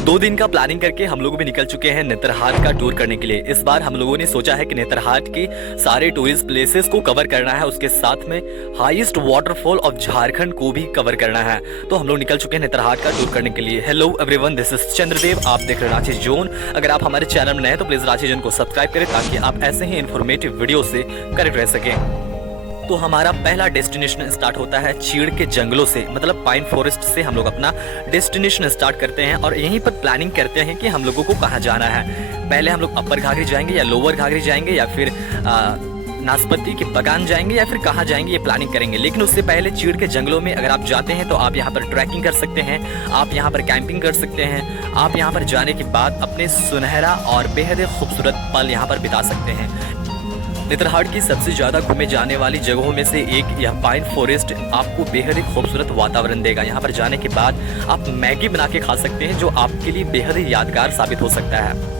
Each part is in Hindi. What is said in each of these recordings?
2 दिन का प्लानिंग करके हम लोग भी निकल चुके हैं नेतरहाट का टूर करने के लिए। इस बार हम लोगों ने सोचा है कि नेतरहाट के सारे टूरिस्ट प्लेसेस को कवर करना है, उसके साथ में हाईएस्ट वाटरफॉल ऑफ झारखंड को भी कवर करना है। तो हम लोग निकल चुके हैं नेतरहाट का टूर करने के लिए। Hello everyone, this is Chandradev, आप देख रहे हैं रांची जोन। अगर आप हमारे चैनल में नए हैं तो प्लीज रांची जोन को सब्सक्राइब करें ताकि आप ऐसे ही इन्फॉर्मेटिव वीडियो से कनेक्ट रह सकें। तो हमारा पहला डेस्टिनेशन स्टार्ट होता है चीड़ के जंगलों से, मतलब पाइन फॉरेस्ट से हम लोग अपना डेस्टिनेशन स्टार्ट करते हैं और यहीं पर प्लानिंग करते हैं कि हम लोगों को कहाँ जाना है। पहले हम लोग अपर घाघरी जाएंगे या लोअर घाघरी जाएंगे या फिर नाशपाती के बगान जाएंगे या फिर कहाँ जाएंगे, ये प्लानिंग करेंगे। लेकिन उससे पहले चीड़ के जंगलों में अगर आप जाते हैं तो आप यहाँ पर ट्रैकिंग कर सकते हैं, आप यहाँ पर कैंपिंग कर सकते हैं। आप यहाँ पर जाने के बाद अपने सुनहरा और बेहद खूबसूरत पल यहाँ पर बिता सकते हैं। नेतरहाट की सबसे ज़्यादा घूमे जाने वाली जगहों में से एक यह पाइन फॉरेस्ट आपको बेहद ही खूबसूरत वातावरण देगा। यहाँ पर जाने के बाद आप मैगी बना के खा सकते हैं जो आपके लिए बेहद ही यादगार साबित हो सकता है।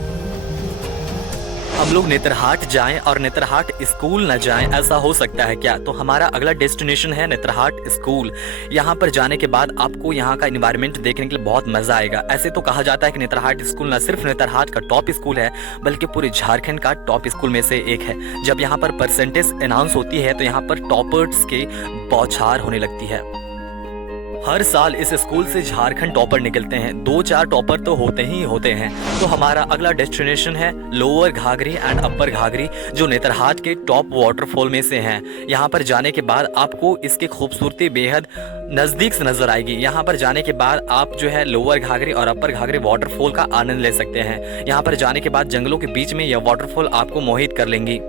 हम लोग नेतरहाट जाएं और नेतरहाट स्कूल न जाएं, ऐसा हो सकता है क्या? तो हमारा अगला डेस्टिनेशन है नेतरहाट स्कूल। यहाँ पर जाने के बाद आपको यहाँ का एनवायरनमेंट देखने के लिए बहुत मजा आएगा। ऐसे तो कहा जाता है कि नेतरहाट स्कूल न सिर्फ नेतरहाट का टॉप स्कूल है बल्कि पूरे झारखंड का टॉप स्कूल में से एक है। जब यहाँ पर परसेंटेज अनाउंस होती है तो यहाँ पर टॉपर्स के बौछार होने लगती है। हर साल इस स्कूल से झारखंड टॉपर निकलते हैं, 2-4 टॉपर तो होते ही होते हैं। तो हमारा अगला डेस्टिनेशन है लोअर घाघरी एंड अपर घाघरी, जो नेतरहाट के टॉप वाटरफॉल में से हैं। यहाँ पर जाने के बाद आपको इसकी खूबसूरती बेहद नज़दीक से नजर आएगी। यहाँ पर जाने के बाद आप जो है लोअर घाघरी और अपर घाघरी वाटरफॉल का आनंद ले सकते हैं। यहाँ पर जाने के बाद जंगलों के बीच में यह वाटरफॉल आपको मोहित कर लेंगी।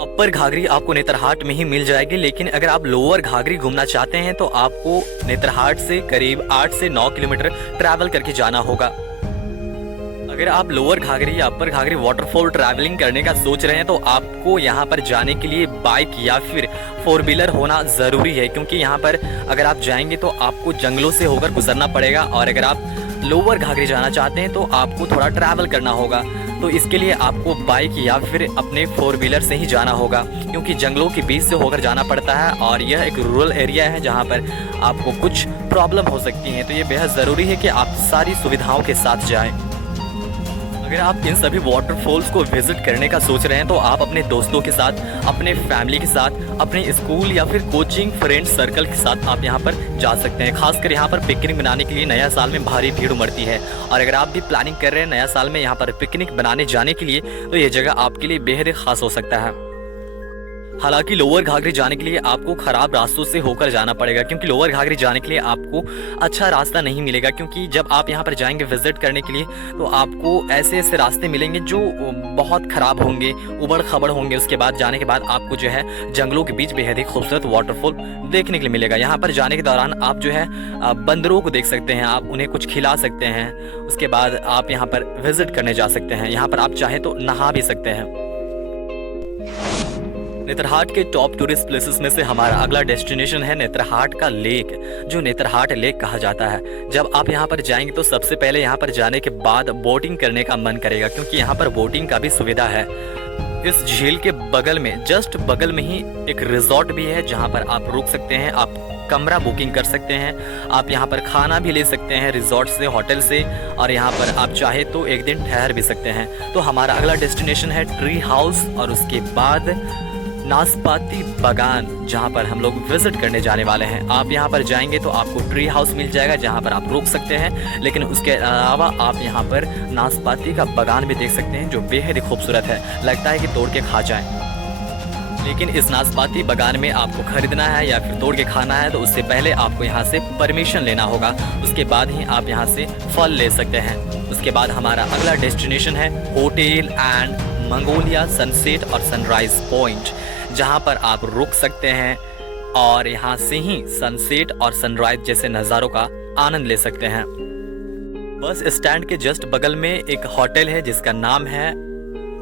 अपर घाघरी आपको नेतरहाट में ही मिल जाएगी, लेकिन अगर आप लोअर घाघरी घूमना चाहते हैं तो आपको नेतरहाट से करीब 8 से 9 किलोमीटर ट्रैवल करके जाना होगा। अगर आप लोअर घाघरी या अपर घाघरी वाटरफॉल ट्रैवलिंग करने का सोच रहे हैं तो आपको यहाँ पर जाने के लिए बाइक या फिर 4 व्हीलर होना ज़रूरी है, क्योंकि यहाँ पर अगर आप जाएंगे तो आपको जंगलों से होकर गुजरना पड़ेगा और अगर आप लोअर घाघरी जाना चाहते हैं तो आपको थोड़ा ट्रैवल करना होगा। तो इसके लिए आपको बाइक या फिर अपने 4 व्हीलर से ही जाना होगा, क्योंकि जंगलों के बीच से होकर जाना पड़ता है और यह एक रूरल एरिया है जहां पर आपको कुछ प्रॉब्लम हो सकती है। तो ये बेहद ज़रूरी है कि आप सारी सुविधाओं के साथ जाएं। अगर आप इन सभी वाटरफॉल्स को विजिट करने का सोच रहे हैं तो आप अपने दोस्तों के साथ, अपने फैमिली के साथ, अपने स्कूल या फिर कोचिंग फ्रेंड सर्कल के साथ आप यहां पर जा सकते हैं। खासकर यहां पर पिकनिक बनाने के लिए नया साल में भारी भीड़ उमड़ती है और अगर आप भी प्लानिंग कर रहे हैं नया साल में यहां पर पिकनिक बनाने जाने के लिए तो ये जगह आपके लिए बेहद खास हो सकता है। हालांकि लोअर घाघरी जाने के लिए आपको खराब रास्तों से होकर जाना पड़ेगा, क्योंकि लोअर घाघरी जाने के लिए आपको अच्छा रास्ता नहीं मिलेगा। क्योंकि जब आप यहां पर जाएंगे विजिट करने के लिए तो आपको ऐसे ऐसे रास्ते मिलेंगे जो बहुत खराब होंगे, उबड़ खबड़ होंगे। उसके बाद जाने के बाद आपको जो है जंगलों के बीच बेहद ही खूबसूरत वाटरफॉल देखने के लिए मिलेगा। यहाँ पर जाने के दौरान आप जो है बंदरों को देख सकते हैं, आप उन्हें कुछ खिला सकते हैं। उसके बाद आप यहाँ पर विजिट करने जा सकते हैं। यहाँ पर आप चाहें तो नहा भी सकते हैं। नेतरहाट के टॉप टूरिस्ट प्लेसेस में से हमारा अगला डेस्टिनेशन है नेतरहाट का लेक, जो नेतरहाट लेक कहा जाता है। जब आप यहाँ पर जाएंगे तो सबसे पहले यहाँ पर जाने के बाद बोटिंग करने का मन करेगा, क्योंकि यहाँ पर बोटिंग का भी सुविधा है। इस झील के बगल में, जस्ट बगल में ही एक रिजॉर्ट भी है जहाँ पर आप रुक सकते हैं, आप कमरा बुकिंग कर सकते हैं, आप यहाँ पर खाना भी ले सकते हैं रिजॉर्ट से, होटल से, और यहाँ पर आप चाहे तो एक दिन ठहर भी सकते हैं। तो हमारा अगला डेस्टिनेशन है ट्री हाउस और उसके बाद नाशपाती बगान, जहां पर हम लोग विजिट करने जाने वाले हैं। आप यहां पर जाएंगे तो आपको ट्री हाउस मिल जाएगा जहां पर आप रुक सकते हैं, लेकिन उसके अलावा आप यहां पर नाशपाती का बगान भी देख सकते हैं जो बेहद ही खूबसूरत है, लगता है कि तोड़ के खा जाएं। लेकिन इस नाशपाती बगान में आपको खरीदना है या फिर तोड़ के खाना है तो उससे पहले आपको यहाँ से परमिशन लेना होगा, उसके बाद ही आप यहाँ से फल ले सकते हैं। उसके बाद हमारा अगला डेस्टिनेशन है होटल एंड मंगोलिया सनसेट और सनराइज पॉइंट, जहां पर आप रुक सकते हैं और यहां से ही सनसेट और सनराइज जैसे नज़ारों का आनंद ले सकते हैं। बस स्टैंड के जस्ट बगल में एक होटल है जिसका नाम है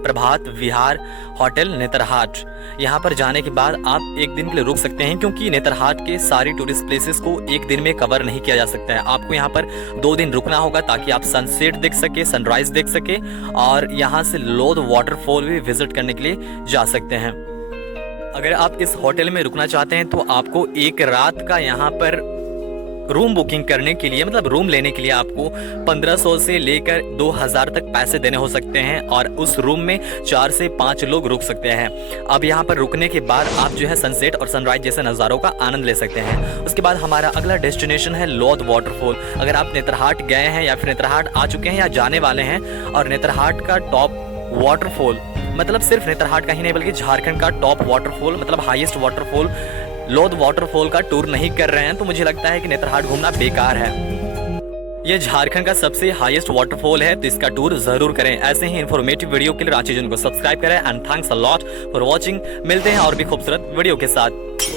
प्रभात विहार होटल नेतरहाट। यहाँ पर जाने के बाद आप एक दिन के लिए रुक सकते हैं, क्योंकि नेतरहाट के सारी टूरिस्ट प्लेसेस को एक दिन में कवर नहीं किया जा सकता है। आपको यहाँ पर 2 दिन रुकना होगा ताकि आप सनसेट देख सके, सनराइज देख सके और यहाँ से लोध वाटरफॉल भी विजिट करने के लिए जा सकते हैं। अगर आप इस होटल में रुकना चाहते हैं तो आपको एक रात का यहाँ पर रूम बुकिंग करने के लिए मतलब रूम लेने के लिए आपको 1500 से लेकर 2000 तक पैसे देने हो सकते हैं और उस रूम में 4 से 5 लोग रुक सकते हैं। अब यहाँ पर रुकने के बाद आप जो है सनसेट और सनराइज जैसे नज़ारों का आनंद ले सकते हैं। उसके बाद हमारा अगला डेस्टिनेशन है लौद वाटरफॉल। अगर आप नेतरहाट गए हैं या फिर नेतरहाट आ चुके हैं या जाने वाले हैं और नेतरहाट का टॉप वाटरफॉल मतलब सिर्फ नेतरहाट का ही नहीं बल्कि झारखंड का टॉप वाटरफॉल मतलब हाईएस्ट वाटरफॉल लौद वाटरफॉल का टूर नहीं कर रहे हैं तो मुझे लगता है कि नेतरहाट घूमना बेकार है। ये झारखंड का सबसे हाईएस्ट वाटरफॉल है तो इसका टूर जरूर करें। ऐसे ही इन्फॉर्मेटिव वीडियो के लिए रांची जन को सब्सक्राइब करें and thanks a lot for watching. मिलते हैं और भी खूबसूरत वीडियो के साथ।